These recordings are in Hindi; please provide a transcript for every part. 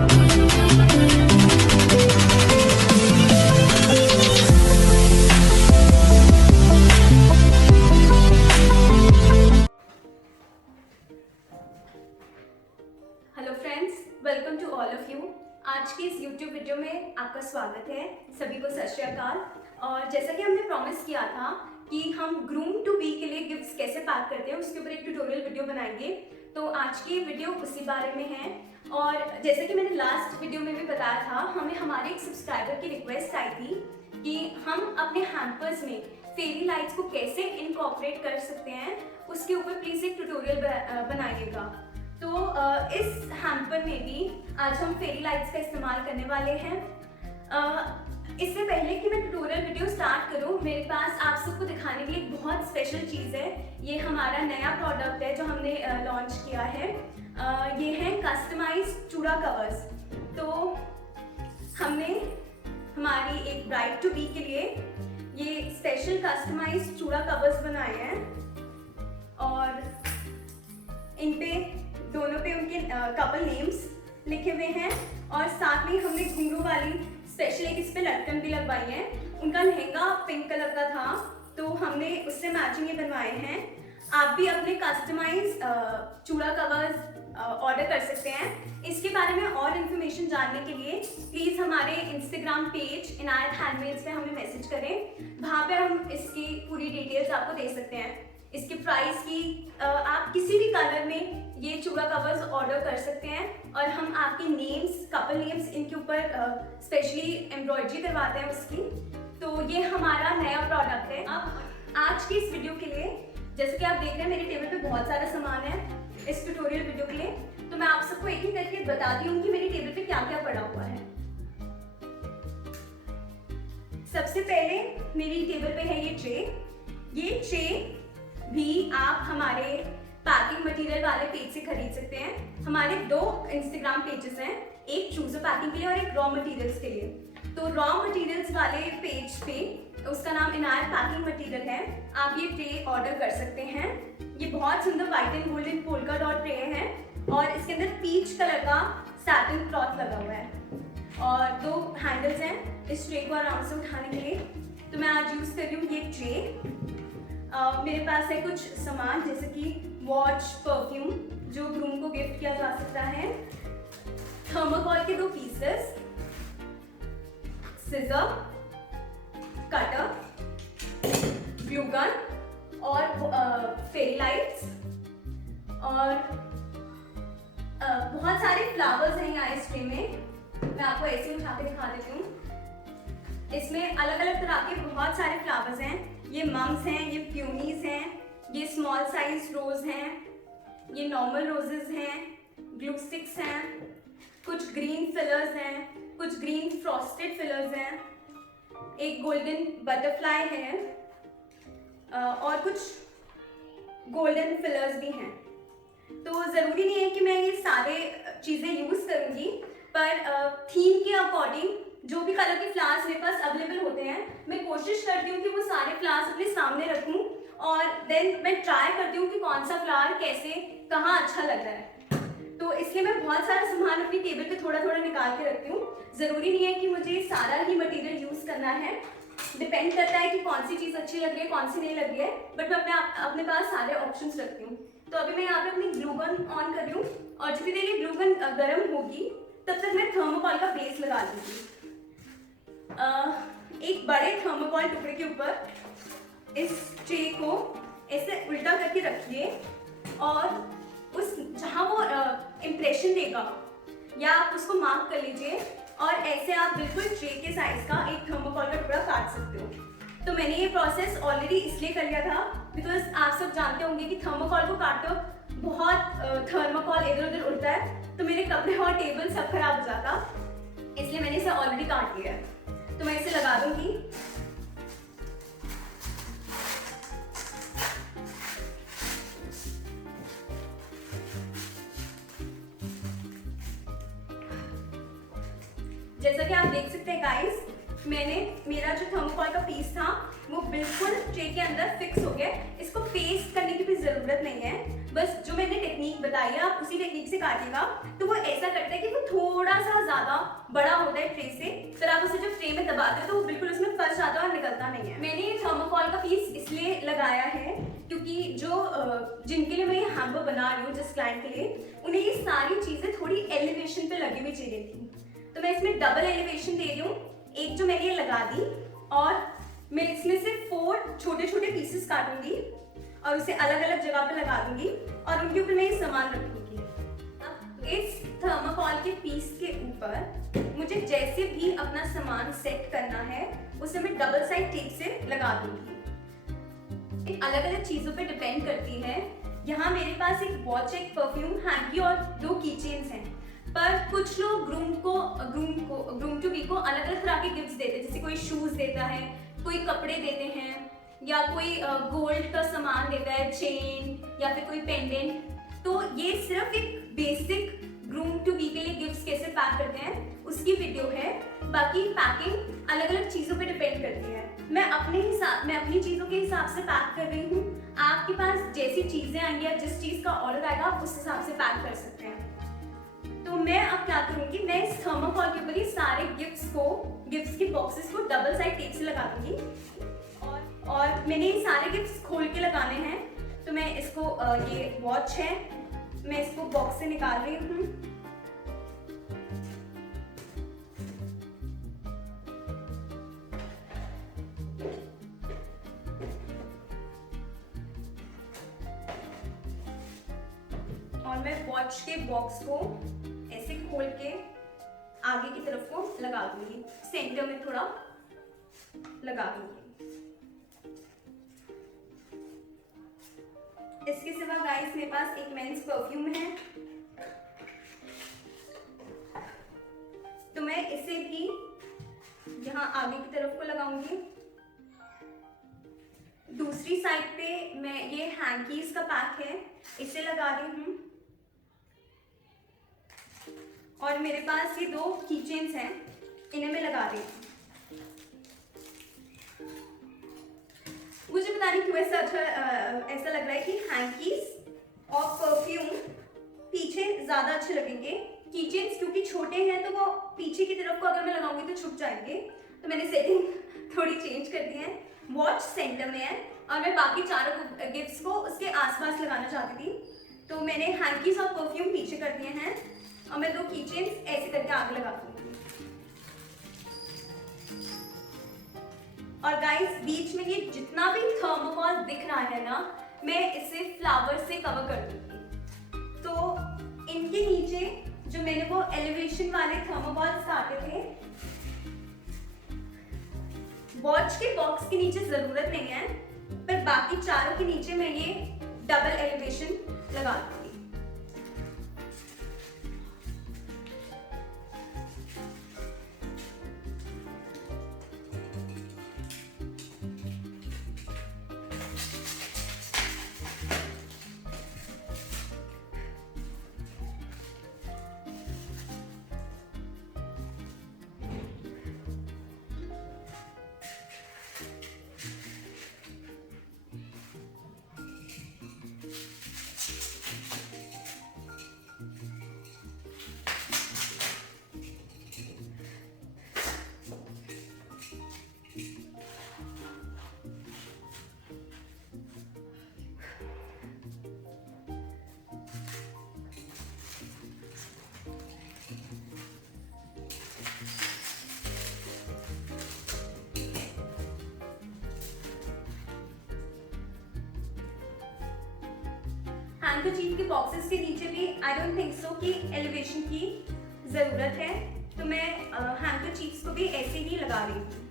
Hello friends, welcome to all of you. आज की इस यूट्यूब वीडियो में आपका स्वागत है। सभी को सत श्री अकाल। और जैसा कि हमने प्रॉमिस किया था कि हम ग्रूम टू बी के लिए गिफ्ट्स कैसे पैक करते हैं उसके ऊपर एक ट्यूटोरियल वीडियो बनाएंगे, तो आज की वीडियो उसी बारे में है। और जैसे कि मैंने लास्ट वीडियो में भी बताया था, हमें हमारे एक सब्सक्राइबर की रिक्वेस्ट आई थी कि हम अपने हैम्पर्स में फेरी लाइट्स को कैसे इनकॉर्पोरेट कर सकते हैं, उसके ऊपर प्लीज़ एक ट्यूटोरियल बनाइएगा। तो इस हैम्पर में भी आज हम फेरी लाइट्स का इस्तेमाल करने वाले हैं। इससे पहले कि मैं ट्यूटोरियल वीडियो स्टार्ट करूं, मेरे पास आप सबको दिखाने के लिए एक बहुत स्पेशल चीज़ है। ये हमारा नया प्रोडक्ट है जो हमने लॉन्च किया है। ये है कस्टमाइज्ड चूड़ा कवर्स। तो हमने हमारी एक ब्राइड टू बी के लिए ये स्पेशल कस्टमाइज्ड चूड़ा कवर्स बनाए हैं और इन पे दोनों पे उनके कपल नेम्स लिखे हुए हैं और साथ में हमने घुंघरू वाली स्पेशल एक इस पे लटकन भी लगवाई है। उनका लहंगा पिंक कलर का था तो हमने उससे मैचिंग ये बनवाए हैं। आप भी अपने कस्टमाइज चूड़ा कवर्स ऑर्डर कर सकते हैं। इसके बारे में और इन्फॉर्मेशन जानने के लिए प्लीज़ हमारे इंस्टाग्राम पेज इनायत हैंडमेड्स पे हमें मैसेज करें। वहाँ पे हम इसकी पूरी डिटेल्स आपको दे सकते हैं। इसके प्राइस की आप किसी भी कलर में ये चूड़ा कवर्स ऑर्डर कर सकते हैं और हम आपके नेम्स, कपल नेम्स इनके ऊपर स्पेशली एम्ब्रॉयडरी करवाते हैं उसकी। तो ये हमारा नया प्रोडक्ट है। अब आज की इस वीडियो के लिए, जैसे कि आप देख रहे हैं मेरे टेबल पे बहुत सारा सामान है इस ट्यूटोरियल वीडियो के लिए, तो मैं आप सबको एक ही करके बताती हूँ कि मेरी टेबल पे क्या क्या पड़ा हुआ है। सबसे पहले मेरी टेबल पे है ये ट्रे। ये ट्रे भी आप हमारे पैकिंग मटेरियल वाले पेज से खरीद सकते हैं। हमारे दो इंस्टाग्राम पेजेस हैं, एक चूज पैकिंग के लिए और एक रॉ मटेरियल्स के लिए। तो रॉ मटेरियल्स वाले पेज पे उसका नाम इनायत पैकिंग मटेरियल है। आप ये ट्रे ऑर्डर कर सकते हैं। ये बहुत सुंदर white and golden polka dot tray है और इसके अंदर पीच कलर का सैटिन क्लॉथ लगा हुआ है और दो हैंडल्स हैं इस ट्रे को आराम से उठाने के लिए। तो मैं आज यूज कर रही हूँ ये ट्रे। मेरे पास है कुछ सामान जैसे कि वॉच, परफ्यूम जो ग्रूम को गिफ्ट किया जा सकता है, थर्मोकॉल के 2 pieces, scissor, cutter, glue gun और फेरी लाइट्स और बहुत सारे फ्लावर्स हैं यहाँ इस ट्रे में। मैं आपको ऐसे उठा के दिखा देती हूँ। इसमें अलग अलग तरह के बहुत सारे फ्लावर्स हैं। ये मम्स हैं, ये प्यूनीज हैं, ये स्मॉल साइज रोज हैं, ये नॉर्मल रोजेस हैं, ग्लू स्टिक्स हैं, कुछ ग्रीन फिलर्स हैं, कुछ ग्रीन फ्रॉस्टेड फिलर्स हैं, एक गोल्डन बटरफ्लाई है और कुछ गोल्डन फिलर्स भी हैं। तो ज़रूरी नहीं है कि मैं ये सारे चीज़ें यूज़ करूँगी, पर थीम के अकॉर्डिंग जो भी कलर के फ्लावर्स मेरे पास अवेलेबल होते हैं, मैं कोशिश करती हूँ कि वो सारे फ्लावर्स अपने सामने रखूँ और देन मैं ट्राई करती हूँ कि कौन सा फ्लावर कैसे कहाँ अच्छा लग रहा है। तो इसलिए मैं बहुत सारा सामान अपनी टेबल पे थोड़ा थोड़ा निकाल के रखती हूँ। ज़रूरी नहीं है कि मुझे सारा ही मटेरियल यूज़ करना है, डिपेंड करता है कि कौन सी चीज़ अच्छी लग रही है, कौन सी नहीं लग रही है, बट मैं अपने पास सारे ऑप्शंस रखती हूँ। तो अभी मैं यहाँ पे अपनी ग्लू गन ऑन कर रही हूँ और जितनी देर ये ग्लू गन गर्म होगी तब तक मैं थर्मोकॉल का बेस लगा दूँगी। एक बड़े थर्मोकॉल टुकड़े के ऊपर इस ट्रे को ऐसे उल्टा करके रखिए और उस जहाँ वो इम्प्रेशन देगा या आप उसको मार्क कर लीजिए और ऐसे आप बिल्कुल ट्रे के साइज का एक थर्मोकॉल का टुकड़ा काट सकते हो। तो मैंने ये प्रोसेस ऑलरेडी इसलिए कर लिया था बिकॉज आप सब जानते होंगे कि थर्मोकॉल को काटते हो बहुत थर्मोकॉल इधर उधर उड़ता है तो मेरे कपड़े और टेबल सब खराब हो जाता, इसलिए मैंने इसे ऑलरेडी काट लिया है। तो मैं इसे लगा दूंगी। जैसा कि आप देख सकते हैं गाइस, मेरा जो थर्मोकॉल का पीस था वो बिल्कुल ट्रे के अंदर फिक्स हो गया। इसको पेस्ट करने की भी जरूरत नहीं है, बस जो मैंने टेक्निक बताई है आप उसी टेक्निक से काटिएगा। तो वो ऐसा करता है कि वो थोड़ा सा ज़्यादा बड़ा होता है ट्रे से, फिर आप उसे जब ट्रे में दबाते हो तो वो बिल्कुल उसमें फंस जाता है और निकलता नहीं है। मैंने थर्मोकॉल का पीस इसलिए लगाया है क्योंकि जो जिनके लिए मैं ये हैम्पर बना रही हूँ, जिस क्लाइंट के लिए, उन्हें ये सारी चीज़ें थोड़ी एलिवेशन पे लगी हुई चाहिए थी, तो मैं इसमें डबल एलिवेशन दे रही हूँ। एक जो मैंने ये लगा दी और मैं इसमें से 4 छोटे छोटे पीसेस काटूंगी और उसे अलग अलग जगह पे लगा दूंगी और उनके ऊपर मैं ये सामान रखूंगी। अब इस थर्मोकॉल के पीस के ऊपर मुझे जैसे भी अपना सामान सेट करना है उसे मैं डबल साइड टेप से लगा दूंगी। अलग अलग चीजों पे डिपेंड करती है। यहाँ मेरे पास एक वॉच, एक परफ्यूम, हैंकी और 2 कीचेन्स हैं, पर कुछ लोग ग्रूम टू बी को अलग अलग तरह के गिफ्ट्स देते हैं, जैसे कोई शूज देता है, कोई कपड़े देते हैं, या कोई गोल्ड का सामान देता है, चेन या फिर कोई पेंडेंट। तो ये सिर्फ एक बेसिक ग्रूम टू बी के लिए गिफ्ट्स कैसे पैक करते हैं उसकी वीडियो है। बाकी पैकिंग अलग अलग चीजों पे डिपेंड करती है। मैं अपनी चीजों के हिसाब से पैक कर रही हूँ। आपके पास जैसी चीजें आएंगी या जिस चीज का ऑर्डर आएगा आप उस हिसाब से पैक कर सकते हैं। तो मैं अब क्या करूंगी, मैं इस थर्मोकॉल के ऊपर ये सारे गिफ्ट्स के बॉक्सेस को डबल साइड टेप से लगा दूंगी और मैंने ये सारे गिफ्ट्स खोल के लगाने हैं। तो मैं इसको ये वॉच है, मैं इसको बॉक्स से निकाल रही हूँ। और मैं वॉच के बॉक्स को ऐसे खोल के आगे की तरफ को लगा दूंगी, सेंटर में थोड़ा लगा दूंगी। इसके सिवा गाइस मेरे पास एक मेंस परफ्यूम है, तो मैं इसे भी यहाँ आगे की तरफ को लगाऊंगी। दूसरी साइड पे मैं ये हैंकीज का पैक है, इसे लगा रही हूँ। और मेरे पास ये 2 कीचेन्स हैं, इन्हें मैं लगा रही हूँ। मुझे पता नहीं क्यों ऐसा लग रहा है कि हैंकीज और परफ्यूम पीछे ज्यादा अच्छे लगेंगे। कीचेन्स क्योंकि छोटे हैं तो वो पीछे की तरफ को अगर मैं लगाऊंगी तो छुप जाएंगे, तो मैंने सेटिंग थोड़ी चेंज कर दी है। वॉच सेंटर में है और मैं बाकी चारों गिफ्ट्स को उसके आसपास लगाना चाहती थी, तो मैंने हैंकीज और परफ्यूम पीछे कर दिए हैं और मैं 2 कीचेन्स ऐसे करके आगे लगा दूंगी। और गाइस बीच में ये जितना भी थर्मोकॉल दिख रहा है ना, मैं इसे फ्लावर से कवर कर दूंगी। तो इनके नीचे जो मैंने वो एलिवेशन वाले थर्मोकॉल्स काटे थे, वॉच के बॉक्स के नीचे जरूरत नहीं है, पर बाकी चारों के नीचे मैं ये डबल एलिवेशन लगा दूंगी। हैंकरचीफ के बॉक्सेस के नीचे भी आई डोंट थिंक सो कि एलिवेशन की जरूरत है, तो मैं हैंकरचीफ्स को भी ऐसे ही लगा रही हूँ।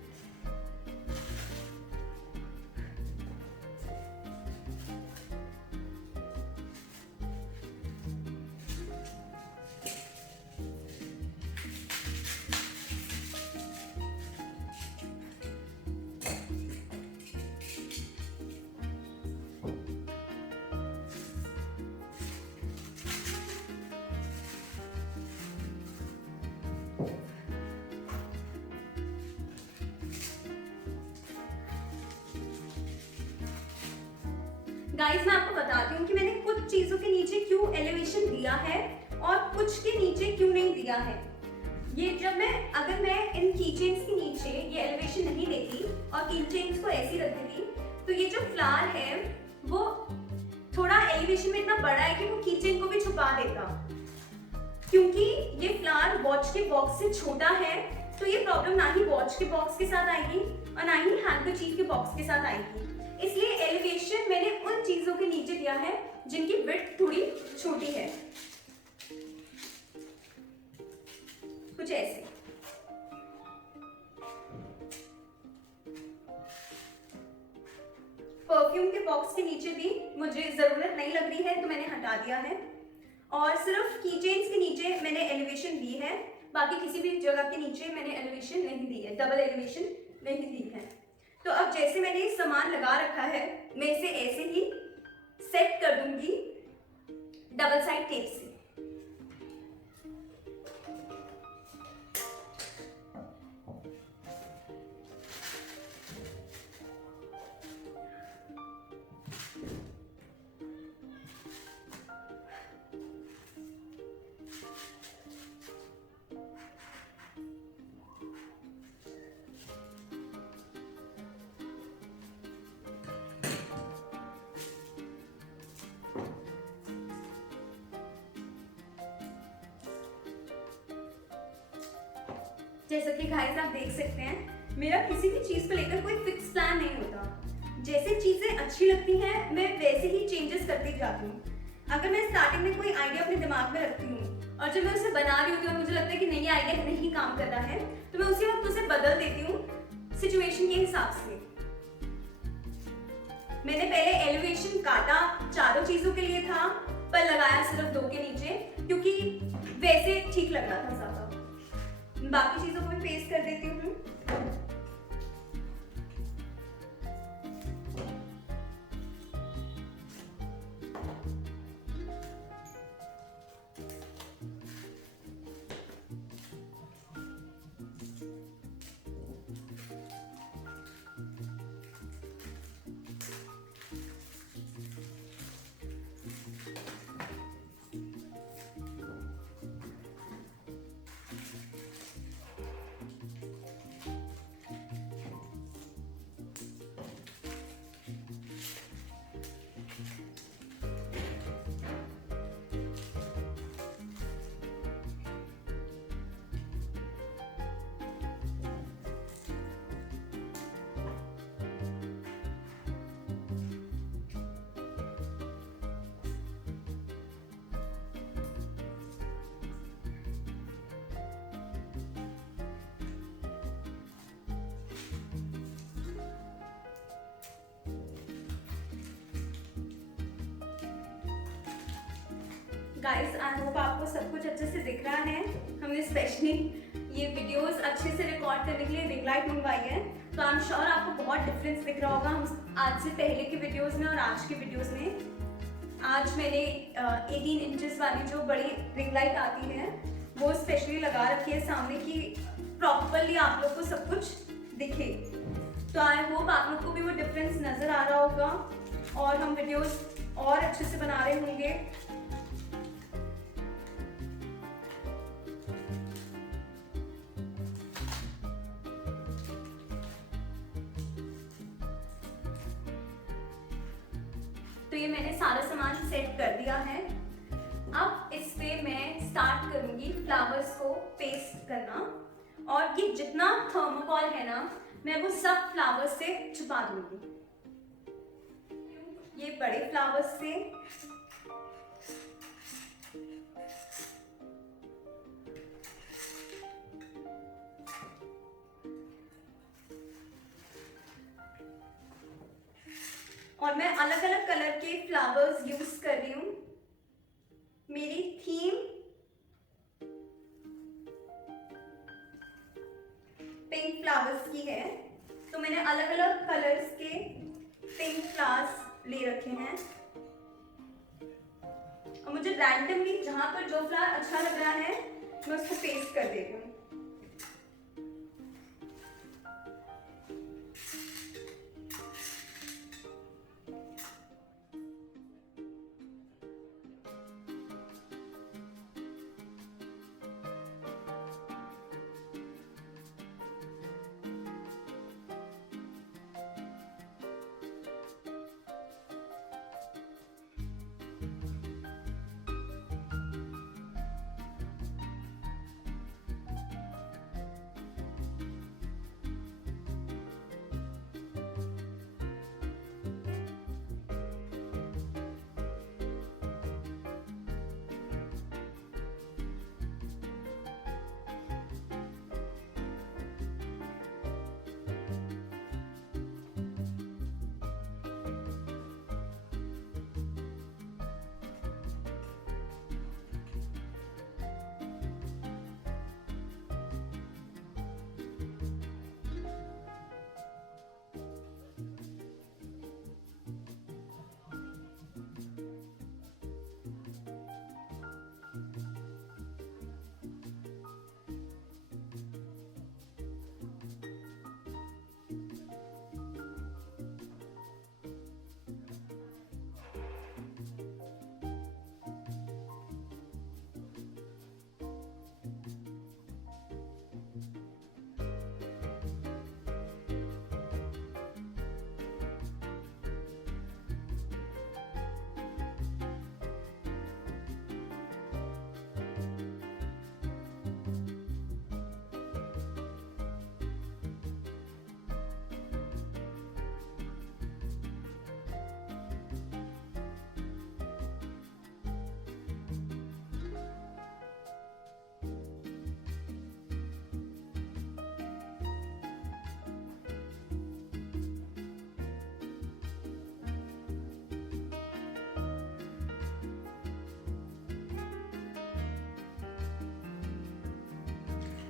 गाइस मैं आपको बताती हूँ कि मैंने कुछ चीजों के नीचे क्यों एलिवेशन दिया है और कुछ के नीचे क्यों नहीं दिया है। ये जब अगर मैं इन की चेन्स के नीचे ये एलिवेशन नहीं देती और की चेन्स को ऐसी रख देती, तो ये जो फ्लावर है वो थोड़ा एलिवेशन में इतना बड़ा है कि वो की चेन को भी छुपा देगा। क्योंकि ये फ्लावर वॉच के बॉक्स से छोटा है, तो ये प्रॉब्लम ना ही वॉच के बॉक्स के साथ आएगी और ना ही हैंडकरचीफ के बॉक्स के साथ आएगी। इसलिए एलिवेशन मैंने उन चीजों के नीचे दिया है जिनकी विड्थ थोड़ी छोटी है, कुछ ऐसे। परफ्यूम के बॉक्स के नीचे भी मुझे जरूरत नहीं लग रही है तो मैंने हटा दिया है, और सिर्फ की चेन्स के नीचे मैंने एलिवेशन दी है, बाकी किसी भी जगह के नीचे मैंने एलिवेशन नहीं दी है, डबल एलिवेशन नहीं दी है। तो अब जैसे मैंने सामान लगा रखा है, मैं इसे ऐसे ही सेट कर दूंगी डबल साइड टेप से। जैसा कि गाइस आप देख सकते हैं, मेरा किसी भी चीज को लेकर कोई फिक्स प्लान नहीं होता। जैसे चीजें अच्छी लगती हैं मैं वैसे ही चेंजेस करती जाती हूँ। अगर मैं स्टार्टिंग में कोई आइडिया अपने दिमाग में रखती हूँ और जब मैं उसे बना रही होती हूँ और मुझे लगता है कि नहीं, आइडिया नहीं काम कर रहा है, तो मैं उसी वक्त उसे बदल देती हूँ सिचुएशन के हिसाब से। मैंने पहले एलिवेशन काटा चारों चीजों के लिए था, पर लगाया सिर्फ 2 के नीचे, क्योंकि वैसे ठीक लग रहा था ज्यादा। बाकी चीजों को भी पेस्ट कर देती हूँ। गाइस आई होप आपको सब कुछ अच्छे से दिख रहा है। हमने स्पेशली ये वीडियोस अच्छे से रिकॉर्ड करने के लिए रिंग लाइट मंगवाई है, तो आई एम श्योर आपको बहुत डिफरेंस दिख रहा होगा हम आज से पहले के वीडियोस में और आज के वीडियोस में। आज मैंने 18 इंचेस वाली जो बड़ी रिंग लाइट आती है वो स्पेशली लगा रखी है सामने की प्रॉपरली आप लोग को सब कुछ दिखे। तो आई होप आप लोग को भी वो डिफरेंस नजर आ रहा होगा और हम वीडियोस और अच्छे से बना रहे होंगे। तो ये मैंने सारा सामान सेट कर दिया है। अब इस पे मैं स्टार्ट करूंगी फ्लावर्स को पेस्ट करना, और ये जितना थर्मोकॉल है ना मैं वो सब फ्लावर्स से छुपा दूंगी। ये बड़े फ्लावर्स से और मैं अलग अलग कलर के फ्लावर्स यूज कर रही हूँ। मेरी थीम पिंक फ्लावर्स की है, तो मैंने अलग अलग कलर्स के पिंक फ्लावर्स ले रखे हैं और मुझे रैंडमली जहां पर जो फ्लावर अच्छा लग रहा है मैं उसको पेस्ट कर देती हूँ।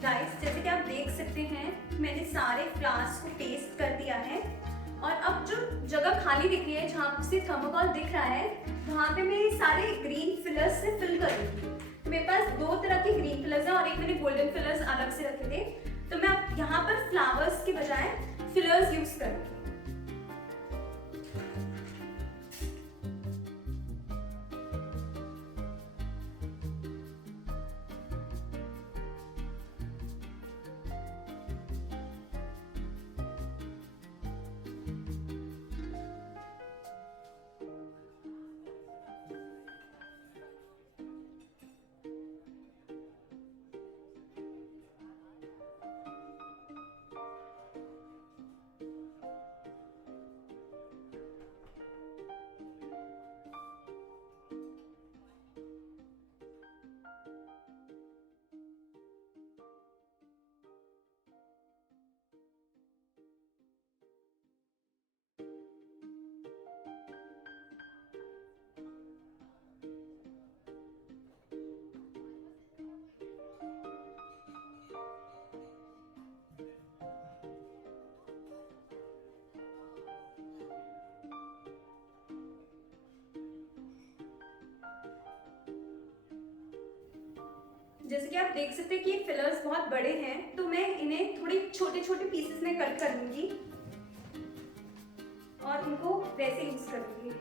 गाइस, जैसे कि आप देख सकते हैं मैंने सारे फ्लावर्स को पेस्ट कर दिया है और अब जो जगह खाली दिख रही है जहाँ से थर्मोकॉल दिख रहा है वहाँ पे मैं ये सारे ग्रीन फिलर्स से फिल करूँगी। मेरे पास दो तरह के ग्रीन फिलर्स हैं और एक मैंने गोल्डन फिलर्स अलग से रखे थे, तो मैं अब यहाँ पर फ्लावर्स के बजाय फिलर्स यूज करूँगी। जैसे कि आप देख सकते हैं कि ये फिलर्स बहुत बड़े हैं, तो मैं इन्हें थोड़े छोटे छोटे पीसेस में कट कर लूंगी और उनको वैसे यूज करूंगी।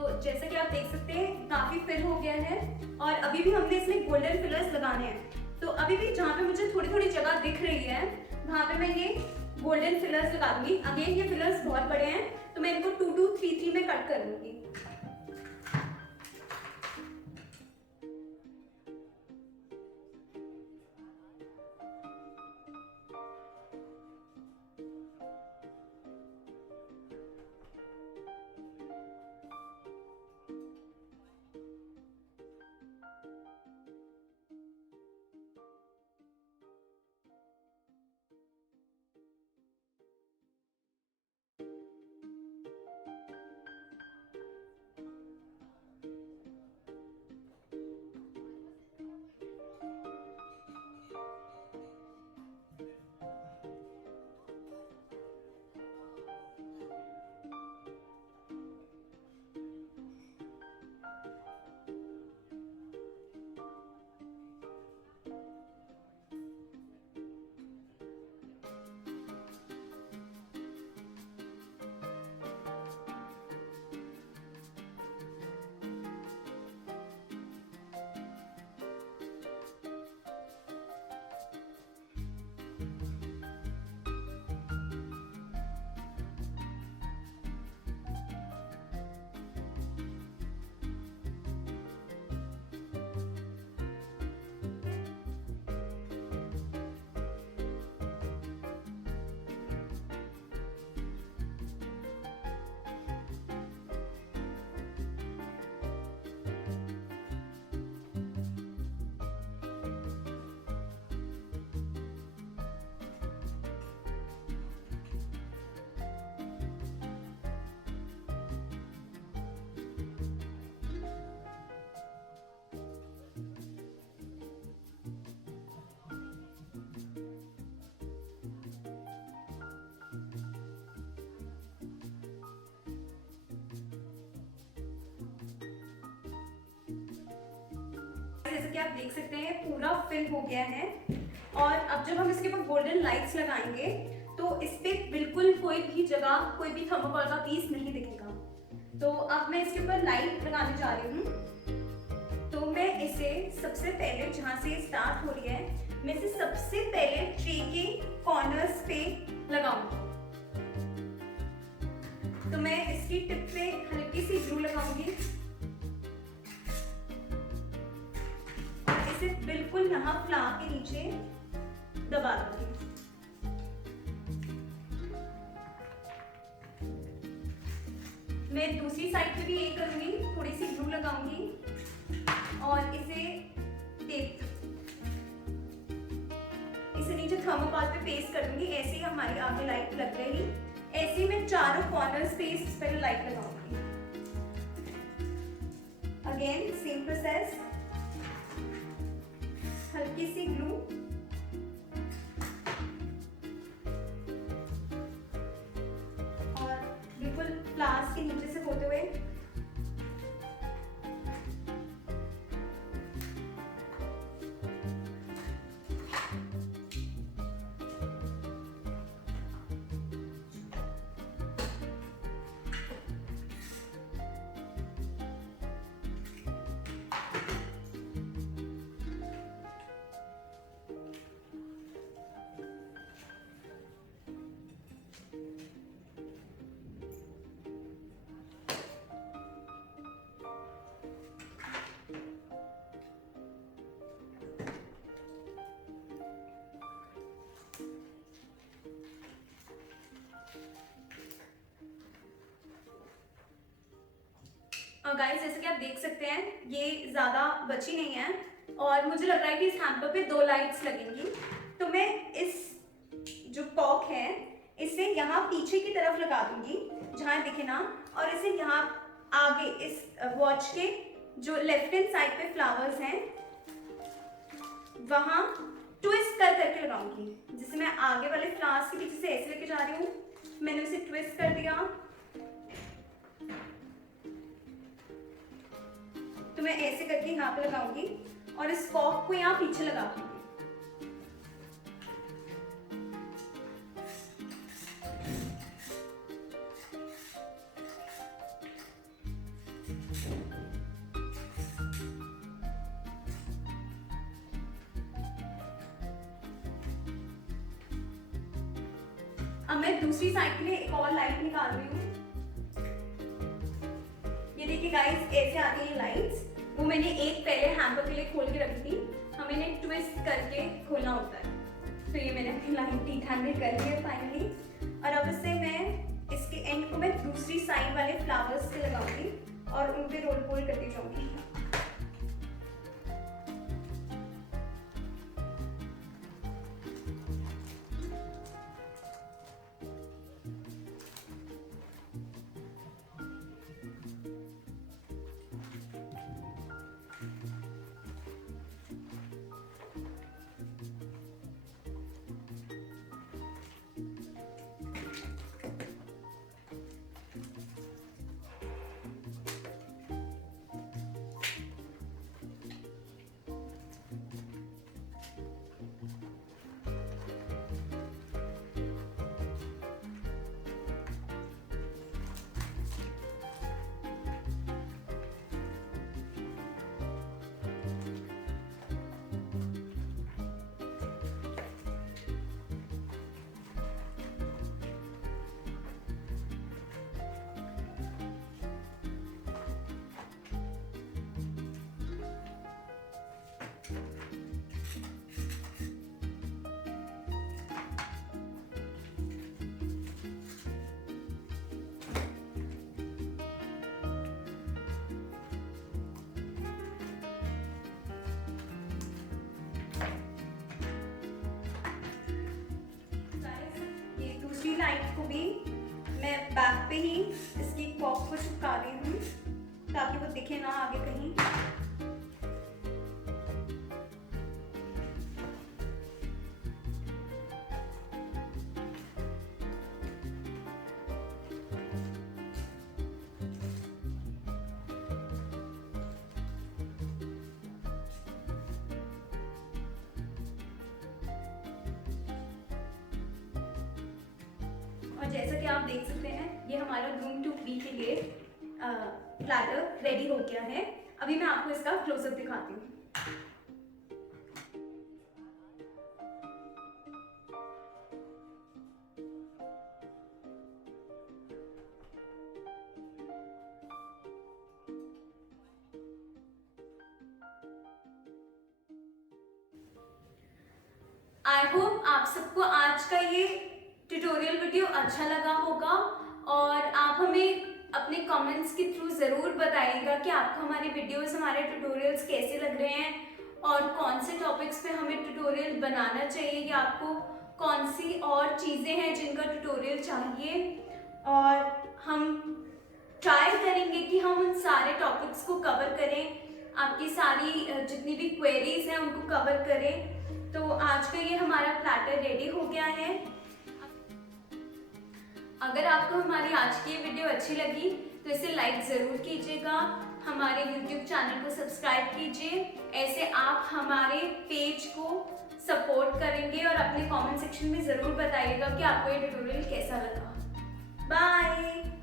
तो जैसा कि आप देख सकते हैं काफ़ी फिल हो गया है और अभी भी हमने इसमें गोल्डन फिलर्स लगाने हैं। तो अभी भी जहाँ पे मुझे थोड़ी थोड़ी जगह दिख रही है वहाँ पे मैं ये गोल्डन फिलर्स लगा दूंगी। अगेन ये फिलर्स बहुत बड़े हैं तो मैं इनको 2 2 3 3 में कट कर लूंगी। जैसे कि आप देख सकते हैं पूरा फिल हो गया है और अब जब हम इसके ऊपर गोल्डन लाइट्स लगाएंगे तो इस पे बिल्कुल कोई भी जगह कोई भी थर्मोकोल का पीस नहीं दिखेगा। तो अब मैं इसके ऊपर लाइट लगाने जा रही हूँ। तो मैं इसे सबसे पहले जहाँ से स्टार्ट हो रही है मैं इसे सबसे पहले ट्रे के कॉर्नर्स पे लगाऊंगी। तो मैं इसकी टिप पे हल्की सी ग्लू लगाऊंगी, इसे बिल्कुल यहाँ फ्लावर के नीचे दबा दूंगी। मैं दूसरी साइड पे भी यही करूंगी, थोड़ी सी ग्लू लगाऊंगी और इसे नीचे थर्मोकोल पे पेस्ट कर दूंगी। ऐसे ही हमारी आगे लाइट लग गई। ऐसे ही मैं चारों कॉर्नर्स पे इस पर लाइट लगाऊंगी। अगेन सेम प्रोसेस, हल्की सी ग्लू और बिल्कुल फ्लावर्स के नीचे से होते हुए गाइस जैसे कि आप देख सकते हैं ये ज़्यादा बची नहीं है और मुझे लग रहा है कि इस हैम्पर पे 2 लाइट्स लगेंगी। तो मैं इस जो कॉक है इसे यहाँ पीछे की तरफ लगा दूंगी जहाँ दिखे ना, और इसे यहाँ आगे इस वॉच के जो लेफ्ट हैंड साइड पे फ्लावर्स हैं वहाँ ट्विस्ट कर करके लगाऊंगी। जिसे मैं आगे वाले फ्लावर्स के पीछे से ऐसे लेके जा रही हूँ, मैंने उसे ट्विस्ट कर दिया। तो मैं ऐसे करके यहाँ पे लगाऊंगी और इस कॉक को यहाँ पीछे लगा दूंगी। अब मैं दूसरी साइड के लिए एक और लाइट निकाल रही हूँ। ये देखिए गाइस, ऐसे आती है लाइट्स। वो मैंने एक पहले हैम्पर के लिए खोल के रखी थी, हमें इन्हें ट्विस्ट करके खोलना होता है। तो ये मैंने अपनी लाइट ठीक हैंडल कर ली है फाइनली। और अब इससे मैं इसके एंड को मैं दूसरी साइड वाले फ्लावर्स से लगाऊंगी और उन पे रोल पोल करती जाऊंगी। दूसरी लाइट को भी मैं बैक पे ही इसकी पॉप को चिपका रही हूँ ताकि वो दिखे ना आगे कहीं। और जैसा कि आप देख सकते हैं, ये हमारा ग्रूम टू बी के लिए प्लैटर रेडी हो गया है। अभी मैं आपको इसका क्लोजअप दिखाती हूँ। आई होप आप सबको आज का ये ट्यूटोरियल वीडियो अच्छा लगा होगा और आप हमें अपने कमेंट्स के थ्रू ज़रूर बताइएगा कि आपको हमारे वीडियोस, हमारे ट्यूटोरियल्स कैसे लग रहे हैं और कौन से टॉपिक्स पे हमें ट्यूटोरियल बनाना चाहिए या आपको कौन सी और चीज़ें हैं जिनका ट्यूटोरियल चाहिए। और हम ट्राई करेंगे कि हम उन सारे टॉपिक्स को कवर करें, आपकी सारी जितनी भी क्वेरीज हैं उनको कवर करें। तो आज का ये हमारा प्लैटर रेडी हो गया है। अगर आपको हमारी आज की ये वीडियो अच्छी लगी तो इसे लाइक ज़रूर कीजिएगा, हमारे YouTube चैनल को सब्सक्राइब कीजिए। ऐसे आप हमारे पेज को सपोर्ट करेंगे और अपने कमेंट सेक्शन में ज़रूर बताइएगा कि आपको ये ट्यूटोरियल कैसा लगा। बाय।